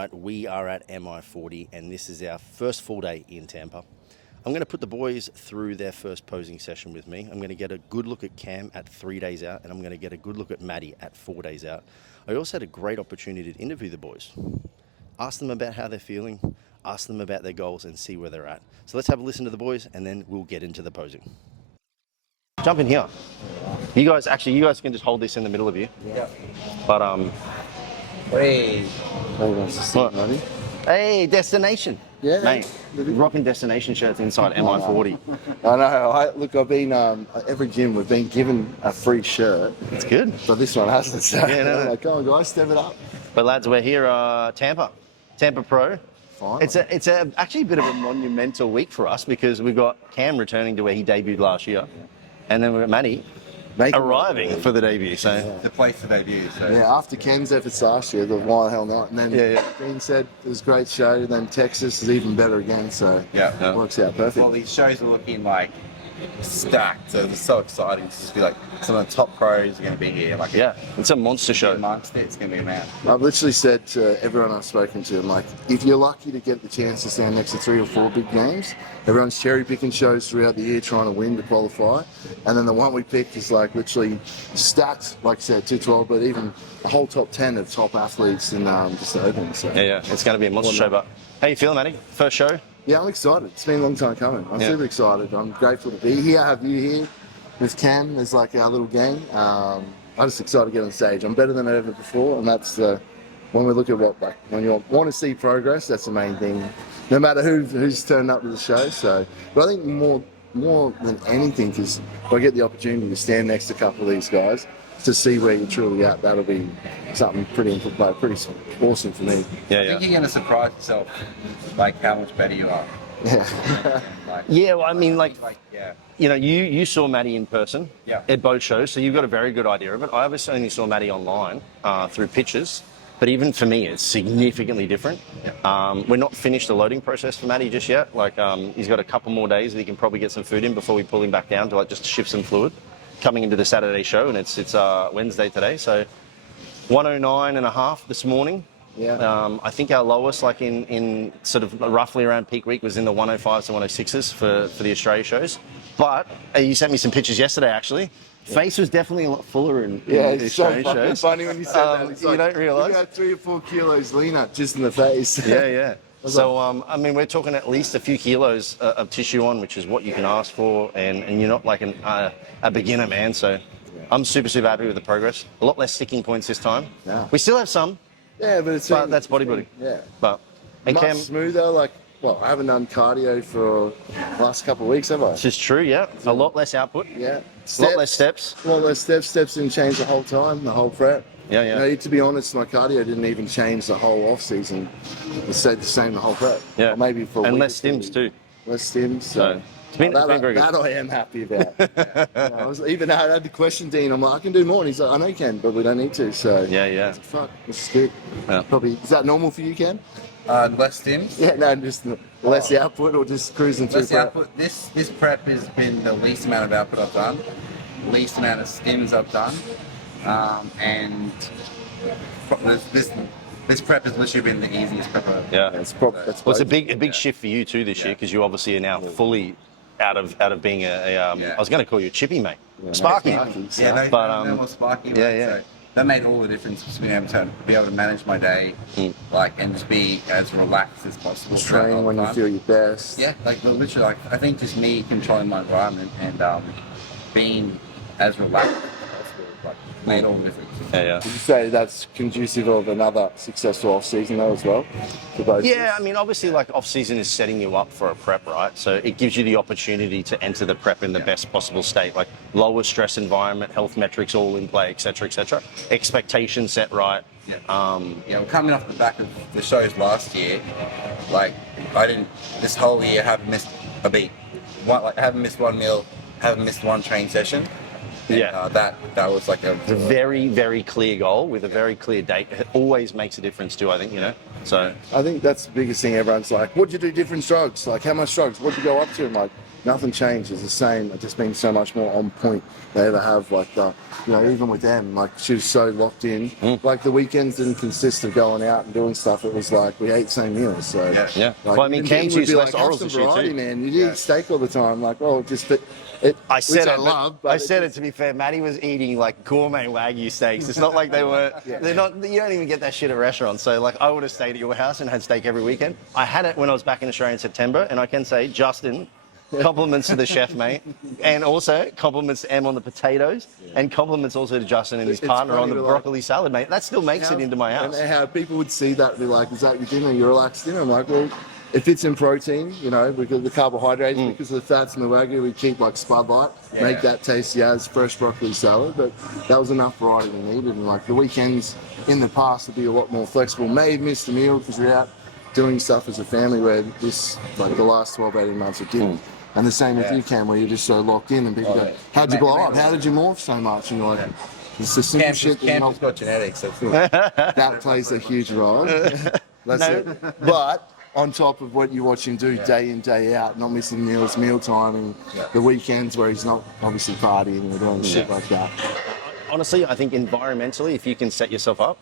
right, we are at MI40 and this is our first full day in Tampa. I'm going to put the boys through their first posing session with me. I'm going to get a good look at Cam at 3 days out, and I'm going to get a good look at Maddie at 4 days out. I also had a great opportunity to interview the boys, ask them about how they're feeling, ask them about their goals, and see where they're at. So let's have a listen to the boys, and then we'll get into the posing. Jump in here. You guys can just hold this in the middle of you. Yeah. But Hey. Hey, destination. Yeah. Mate, rocking destination shirts inside MI40. I know. Look, I've been every gym we've been given a free shirt. It's good. But this one hasn't. So Yeah, no. like, come on, guys, step it up. But lads, we're here, Tampa Pro. Finally. It's actually a bit of a monumental week for us because we've got Cam returning to where he debuted last year, and then we've got Maddie arriving for the debut. So the place to debut. So. Yeah, after Cam's efforts last year, the why the hell not? And then Dean said it was a great show. And then Texas is even better again. So it works out perfect. Well, these shows are looking like stacked, so it's so exciting to just be like some of the top pros are going to be here. Like it's a monster show. Amongst it, it's going to be a man. I've literally said to everyone I've spoken to, I'm like, if you're lucky to get the chance to stand next to 3 or 4 big names, everyone's cherry picking shows throughout the year trying to win to qualify, and then the one we picked is like literally stacked, like I said, 212, but even a whole top 10 of top athletes in just the opening. So it's going to be a monster show. But how you feeling, Maddie? First show? Yeah, I'm excited. It's been a long time coming. I'm super excited. I'm grateful to be here, have you here with Cam as like our little gang. I'm just excited to get on stage. I'm better than ever before, and that's when we look at when you want to see progress, that's the main thing. No matter who's turned up to the show. So, but I think more than anything, because if I get the opportunity to stand next to a couple of these guys to see where you're truly at, that'll be something pretty awesome for me. I think you're going to surprise yourself, like how much better you are. Yeah. Well, I mean, you know, you saw Maddie in person at both shows, so you've got a very good idea of it. I obviously only saw Maddie online through pictures, but even for me, it's significantly different. We're not finished the loading process for Maddie just yet. Like, he's got a couple more days that he can probably get some food in before we pull him back down to just shift some fluid. Coming into the Saturday show, and it's Wednesday today, so 109.5 this morning. I think our lowest, like in sort of roughly around peak week, was in the 105s to 106s for the Australia shows. But you sent me some pictures yesterday, actually. Face was definitely a lot fuller in the Australian shows. It's funny when you said that. It's you don't realise. You got 3 or 4 kilos leaner just in the face. Yeah. So, I mean, we're talking at least a few kilos of tissue on, which is what you can ask for, and you're not like a beginner, man. So I'm super happy with the progress. A lot less sticking points this time. Yeah. We still have some. Yeah, but that's bodybuilding. Yeah. But much smoother. I haven't done cardio for the last couple of weeks, have I? This is true, yeah. A lot less output. Yeah. A lot less steps. A lot less steps. Steps didn't change the whole time, the whole prep. Yeah. You know, to be honest, my cardio didn't even change the whole off season. It stayed the same the whole prep. Yeah. Or maybe for a and week less stims too. Less stims. So it's been very good. That I am happy about. I had the question, Dean. I'm like, I can do more. And he's like, I know you can, but we don't need to. So yeah. Fuck, this is good. Yeah. Probably is that normal for you, Ken? Less stims? Yeah, no, just less output or just cruising through less output. This prep has been the least amount of output I've done, least amount of stims I've done, and this prep has literally been the easiest prep I've ever. Yeah, that's it's a big shift for you too this year, because you obviously are now fully out of being I was going to call you a chippy, mate. Sparky. No more Sparky. So that made all the difference to being able to manage my day, and just be as relaxed as possible. Train when you feel your best. Yeah, literally, I think just me controlling my environment and being as relaxed as possible, made all the difference. Yeah. Would you say that's conducive of another successful off season though as well? For both I mean, obviously, off season is setting you up for a prep, right? So it gives you the opportunity to enter the prep in the best possible state, like lower stress environment, health metrics all in play, etc., expectations set right. Coming off the back of the shows last year, this whole year haven't missed a beat. I haven't missed one meal, haven't missed one training session. And, that was like a very, very clear goal with a very clear date. It always makes a difference too, I think, So I think that's the biggest thing. Everyone's like, what'd you do different strokes? Like, how much strokes? What'd you go up to? I'm like, nothing changed. It's the same. It's just been so much more on point they ever have. Like even with them, like she was so locked in. Like the weekends didn't consist of going out and doing stuff. It was like we ate the same meals. So yeah. Like, Well, I mean, Cam's used less orals this year too. Man, you eat steak all the time. Like just I said it. But I said it to be fair. Maddie was eating like gourmet Wagyu steaks. It's not like they were. They're not. You don't even get that shit at restaurants. So like, I would have stayed at your house and had steak every weekend. I had it when I was back in Australia in September, and I can say, Justin, compliments to the chef, mate, and also compliments to Em on the potatoes, and compliments also to Justin and his partner on the broccoli salad, mate. That still makes it into my house. And how people would see that and be like, "Is that your dinner? Your relaxed dinner?" I'm like, well. It fits in protein, you know, because of the carbohydrates, because of the fats and the Wagyu, we keep like Spud Light, make that tasty as fresh broccoli salad. But that was enough variety we needed. And like the weekends in the past would be a lot more flexible. May have missed a meal because we're out doing stuff as a family where this, like the last 12, 18 months we didn't. And the same with you, Cam, where you're just so locked in and people go, how'd you blow up? How did you morph so much? And you're like, it's the simple shit. Cam's got genetics. That plays a huge role. That's it. But on top of what you watch him do day in, day out, not missing meals, mealtime, and the weekends where he's not obviously partying or doing shit like that. Honestly, I think environmentally, if you can set yourself up,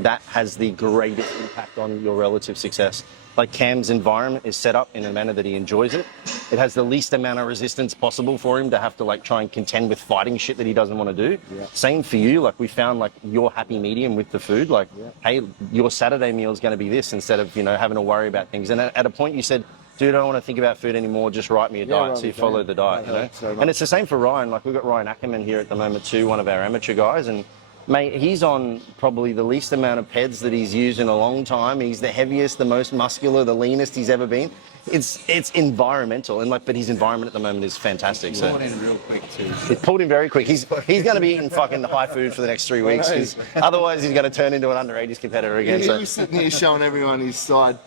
that has the greatest impact on your relative success. Like Cam's environment is set up in a manner that he enjoys it. It has the least amount of resistance possible for him to have to like try and contend with fighting shit that he doesn't want to do. Yeah. Same for you. Like we found like your happy medium with the food. Like, hey, your Saturday meal is going to be this instead of, you know, having to worry about things. And at a point you said, dude, I don't want to think about food anymore. Just write me a diet. So you follow the diet, you know? So and it's the same for Ryan. Like we've got Ryan Ackerman here at the moment too, one of our amateur guys. And mate, he's on probably the least amount of PEDs that he's used in a long time. He's the heaviest, the most muscular, the leanest he's ever been. It's environmental, and like, but his environment at the moment is fantastic. So pulled in real quick too. It pulled in very quick. He's going to be eating fucking high food for the next 3 weeks. Because otherwise, he's going to turn into an underage competitor again. He was sitting here showing everyone his side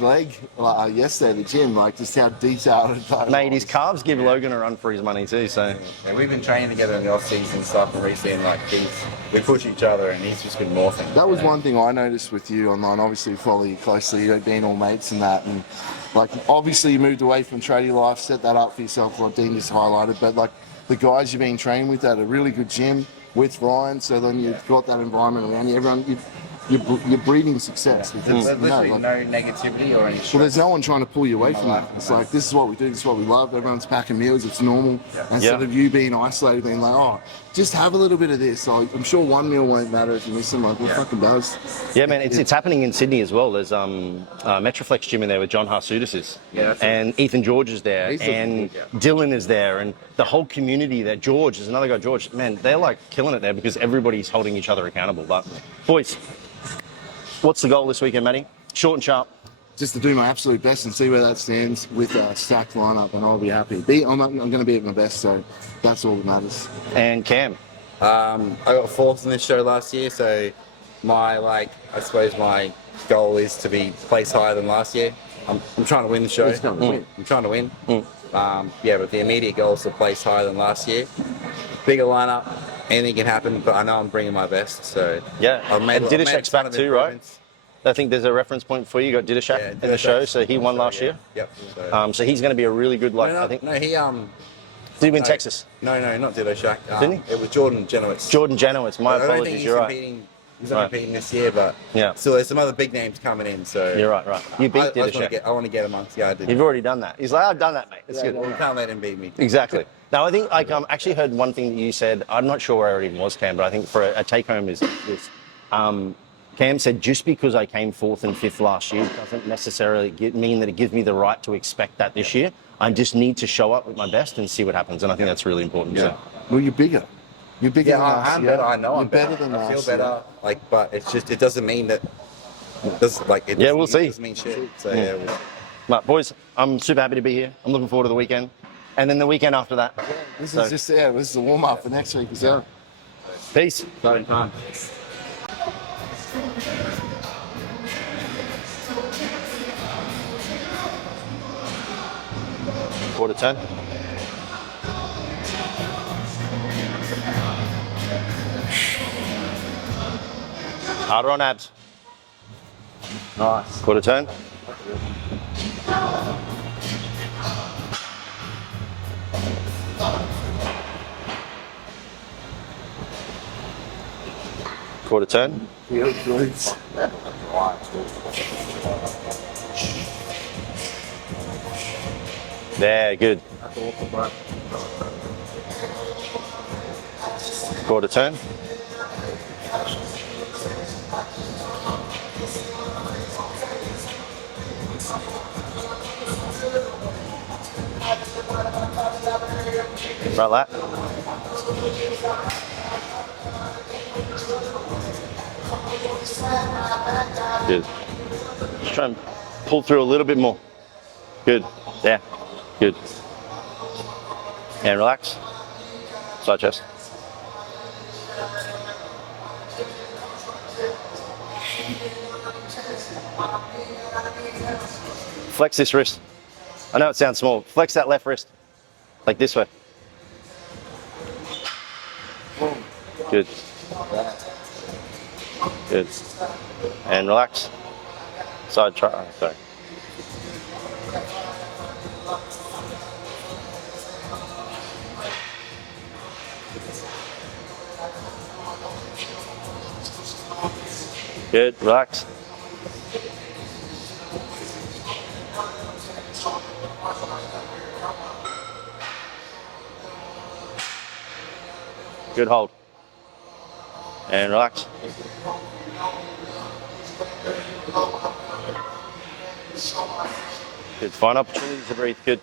leg yesterday at the gym, like just how detailed it was. Mate, his calves give Logan a run for his money too. So we've been training together in the off season stuff, and recently, like we push each other, and he's just been morphing. That was one thing I noticed with you online. Obviously, follow you closely, being all mates and that, and like obviously you moved away from tradie life, set that up for yourself, like Dean just highlighted. But like the guys you've been training with at a really good gym with Ryan, so then you've got that environment around you. Everyone. You're breeding success. There's literally no negativity or any stress. Well, there's no one trying to pull you away from that. It's like, this is what we do, this is what we love. Everyone's packing meals, it's normal. Instead of you being isolated, being like, oh, just have a little bit of this. I'm sure one meal won't matter if you miss them. Like, what fucking does? Yeah, man, it's happening in Sydney as well. There's Metroflex gym in there with John Harsudis is. And Ethan George is there. And Dylan is there. And the whole community there. George, there's another guy, George. Man, they're like killing it there because everybody's holding each other accountable. But, boys, what's the goal this weekend, Matty? Short and sharp. Just to do my absolute best and see where that stands with a stacked lineup, and I'll be happy. I'm going to be at my best, so that's all that matters. And Cam? I got fourth in this show last year, so I suppose my goal is to be place higher than last year. I'm trying to win the show. I'm trying to win. But the immediate goal is to place higher than last year. Bigger lineup. Anything can happen, but I know I'm bringing my best. So I've made Didishak's back too, right? I think there's a reference point for you. You got Didishak in the show, so he won last year. Yep. So he's going to be a really good, I think. No, he Did he win Texas? No, not Didishak. Didn't he? It was Jordan Janowitz. Jordan Janowitz. My apologies. You're right. He's not competing this year, but still there's some other big names coming in. So you're right. You beat Didishak. I want to get amongst. Yeah, I did. You've already done that. He's like, I've done that, mate. It's good. Well, we can't let him beat me. Exactly. Now, I think I actually heard one thing that you said. I'm not sure where it even was, Cam, but I think for a take-home is this. Cam said, just because I came 4th and 5th last year doesn't necessarily mean that it gives me the right to expect that this year. I just need to show up with my best and see what happens. And I think that's really important. Yeah. So. Well, you're bigger. You're bigger than us. I'm better. I know you're I'm better than us. I feel better. But it's just, it doesn't mean that. We'll see. It doesn't mean shit. So But boys, I'm super happy to be here. I'm looking forward to the weekend. And then the weekend after that. This is the warm-up for next week as well. Peace. Exciting time. Quarter turn. Harder on abs. Nice. Quarter turn. Quarter turn. There, good. Quarter turn. Like that. Good. Just try and pull through a little bit more. Good. There. Good. And relax. Side chest. Flex this wrist. I know it sounds small. Flex that left wrist. Like this way. Good. Good. And relax. Side try. Sorry. Good. Relax. Good hold. And relax. Good. Find opportunities to breathe. Good.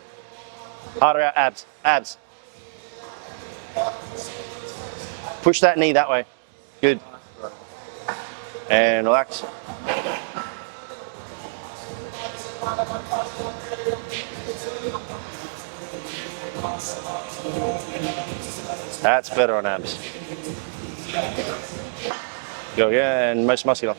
Harder out. Abs. Abs. Push that knee that way. Good. And relax. That's better on abs. Go again, and most muscular.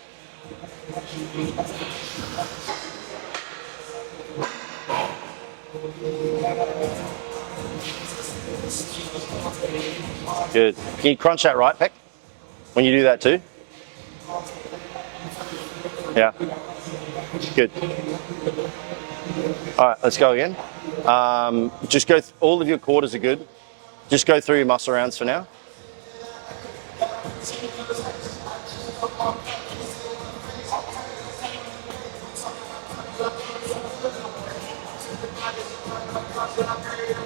Good. Can you crunch that right pec when you do that too? Yeah. Good. All right, let's go again. Just go, all of your quarters are good. Just go through your muscle rounds for now.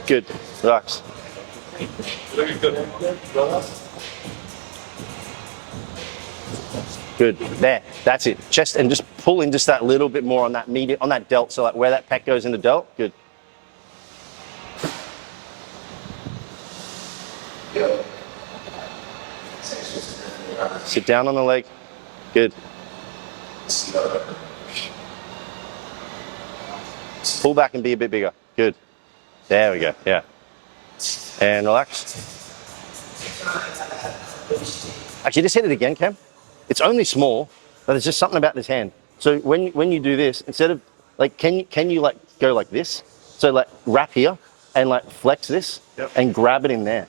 Good. Relax. Good. There. That's it. Chest, and just pull in just that little bit more on that median, on that delt. So like where that pec goes into delt. Good. Sit down on the leg. Good. Pull back and be a bit bigger. Good. There we go. Yeah. And relax. Actually, just hit it again, Cam. It's only small, but there's just something about this hand. So when you do this, instead of like, can you like go like this? So like wrap here and like flex this and grab it in there.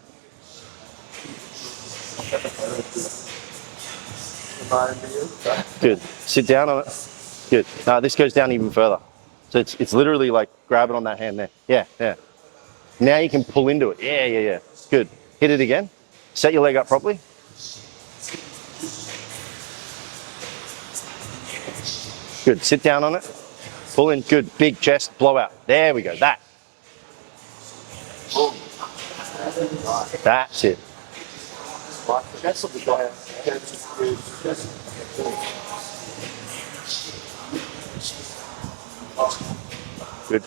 Good. Sit down on it. Good. Now this goes down even further. So it's literally like grab it on that hand there. Yeah, yeah. Now you can pull into it. Yeah, yeah, yeah. Good. Hit it again. Set your leg up properly. Good. Sit down on it. Pull in. Good. Big chest. Blow out. There we go. That. That's it. Good.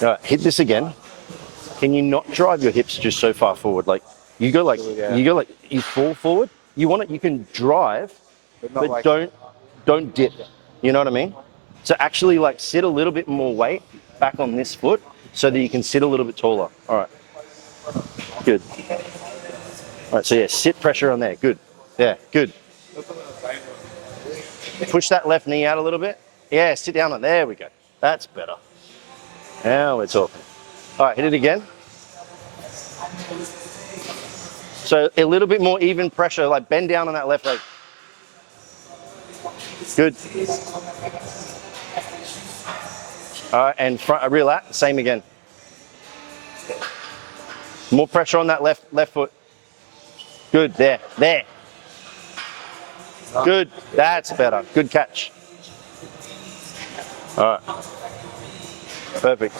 All right, hit this again. Can you not drive your hips just so far forward? Like you go like you fall forward. You want it. You can drive, but like don't dip. You know what I mean? So actually, like sit a little bit more weight back on this foot so that you can sit a little bit taller. All right. Good. All right. So yeah, sit pressure on there. Good. Yeah. Good. Push that left knee out a little bit. Yeah. Sit down on. There we go. That's better. Now we're talking. All right. Hit it again. So a little bit more even pressure, like bend down on that left leg. Good. All right, and front, rear lat, same again. More pressure on that left foot. Good, there. Good, that's better. Good catch. All right. Perfect.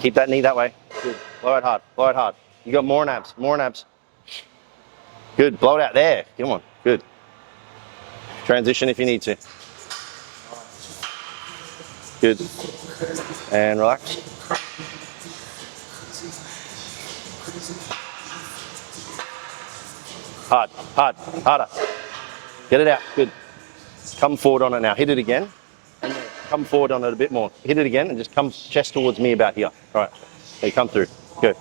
Keep that knee that way. Good. Blow it hard. You got more abs. Good, blow it out there. Come on, good. Transition if you need to. Good. And relax. Harder. Get it out, good. Come forward on it now, hit it again. And then come forward on it a bit more. Hit it again and just come chest towards me about here. All right, okay, come through, good.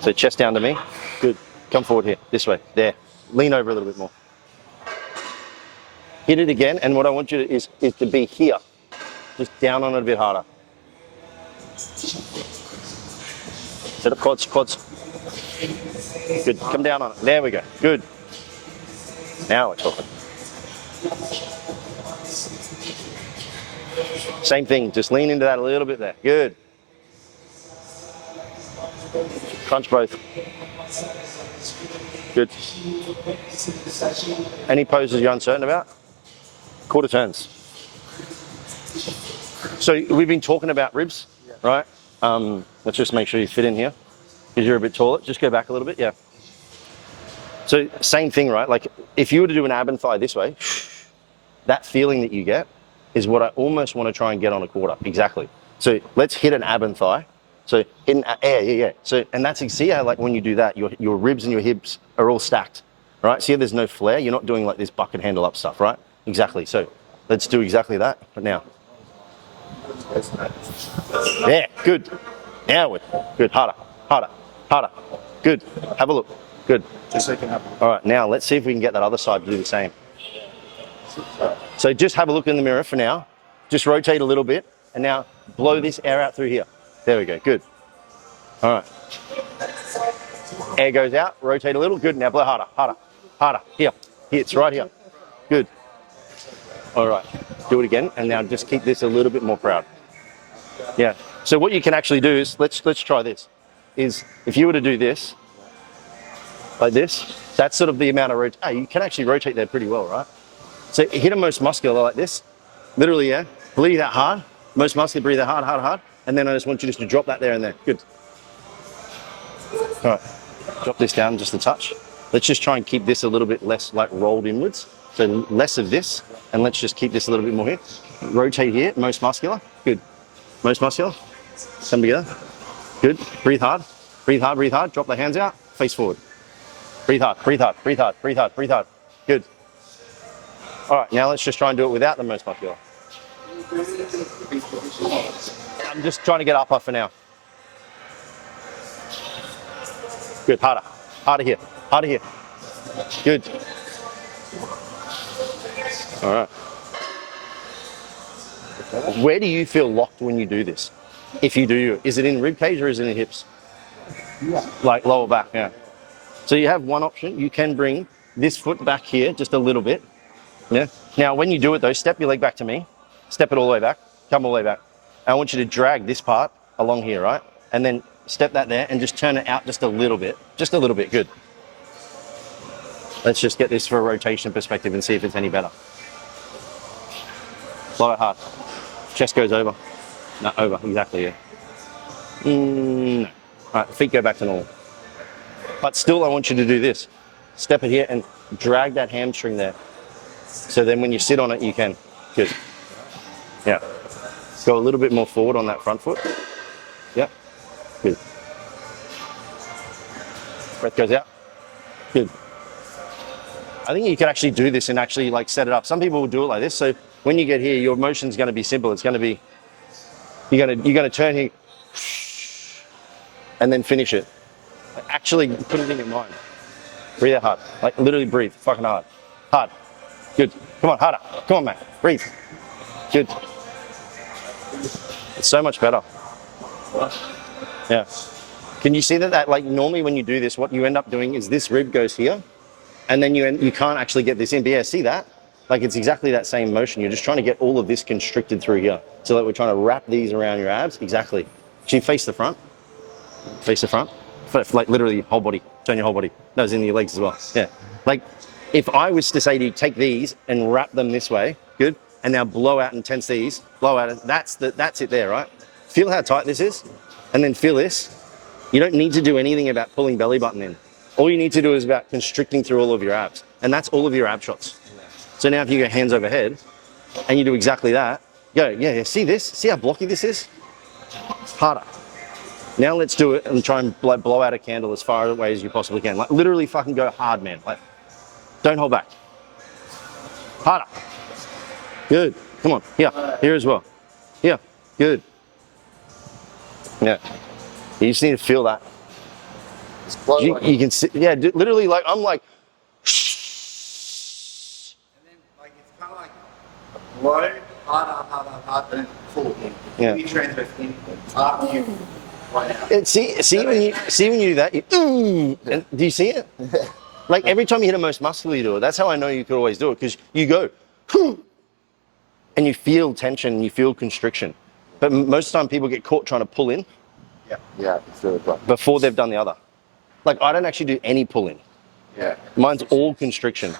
So chest down to me, good. Come forward here, this way, there. Lean over a little bit more. Hit it again, and what I want you to is to be here. Just down on it a bit harder. Set up quads. Good, come down on it. There we go, good. Now we're talking. Same thing, just lean into that a little bit there. Good. Crunch both. Good. Any poses you're uncertain about? Quarter turns. So we've been talking about ribs, right? Let's just make sure you fit in here because you're a bit taller. Just go back a little bit, yeah. So same thing, right? Like if you were to do an ab and thigh this way, that feeling that you get is what I almost want to try and get on a quarter. Exactly. So let's hit an ab and thigh. So hit an, yeah. So, and that's, see how like when you do that, your ribs and your hips are all stacked, right? See how there's no flare? You're not doing like this bucket handle up stuff, right? Exactly. So let's do exactly that now. Yeah, good. Now we're good. Harder. Good. Have a look. Good. Just so you can have. All right, now let's see if we can get that other side to do the same. So just have a look in the mirror for now. Just rotate a little bit, and now blow this air out through here. There we go, good. All right. Air goes out, rotate a little, good. Now blow harder. Here, it's right here. Good. All right, do it again, and now just keep this a little bit more proud. Yeah, so what you can actually do is, let's try this, is if you were to do this, like this, that's sort of the amount of rotate. You can actually rotate there pretty well, right? So hit a most muscular like this, literally, yeah. Breathe out hard, most muscular, breathe out hard. And then I just want you just to drop that there and there, good. All right, drop this down just a touch. Let's just try and keep this a little bit less like rolled inwards. So less of this, and let's just keep this a little bit more here. Rotate here, most muscular, good. Most muscular, come together, good. Breathe hard, drop the hands out, face forward. Breathe hard, good. All right, now let's just try and do it without the most muscular. I'm just trying to get upper for now. Good, harder here. Good. All right. Where do you feel locked when you do this? If you do, is it in rib cage or is it in hips? Yeah. Like lower back, yeah. So you have one option. You can bring this foot back here just a little bit. Yeah. Now, when you do it though, step your leg back to me. Step it all the way back. Come all the way back. I want you to drag this part along here, right? And then step that there and just turn it out just a little bit. Just a little bit, good. Let's just get this for a rotation perspective and see if it's any better. Blow it hard. Chest goes over. No, over, exactly, yeah. No. All right, feet go back to normal. But still, I want you to do this. Step it here and drag that hamstring there. So then when you sit on it, you can. Good. Yeah. Go a little bit more forward on that front foot. Yeah. Good. Breath goes out. Good. I think you can actually do this and actually like set it up. Some people will do it like this. So when you get here, your motion's going to be simple. It's going to be, you're going to turn here and then finish it. Actually put it in your mind. Breathe out hard. Like literally breathe. Fucking hard. Hard. Good. Come on, harder. Come on, mate. Breathe. Good. It's so much better. Yeah. Can you see that like normally when you do this, what you end up doing is this rib goes here, and then you can't actually get this in. But yeah, see that? Like it's exactly that same motion. You're just trying to get all of this constricted through here. So that we're trying to wrap these around your abs. Exactly. Can you face the front? Face the front. Like literally whole body. Turn your whole body. No, it's in your legs as well. Yeah. Like if I was to say to you, take these and wrap them this way, good, and now blow out and tense these, blow out, that's it there, right? Feel how tight this is, and then feel this. You don't need to do anything about pulling belly button in. All you need to do is about constricting through all of your abs, and that's all of your ab shots. So now if you go hands overhead, and you do exactly that, go, yeah, see this? See how blocky this is? Harder. Now let's do it and try and blow out a candle as far away as you possibly can. Like literally fucking go hard, man. Like, don't hold back. Harder. Good. Come on. Here as well. Here. Good. Yeah. You just need to feel that. You can see, yeah, literally like, I'm like, And then like it's kind of like a blow, harder, and pull. Yeah. You transfer in after you right now. and see when you do that, and do you see it? Like every time you hit a most muscular, you do it. That's how I know you could always do it, because you go, and you feel tension, and you feel constriction. But most of the time people get caught trying to pull in Yeah, it's really fun. before they've done the other. Like I don't actually do any pulling. Yeah. Mine's all constriction.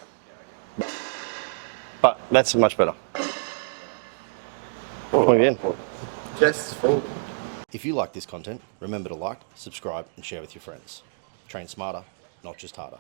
But that's much better. Muy bien. Just full. If you like this content, remember to like, subscribe, and share with your friends. Train smarter, not just harder.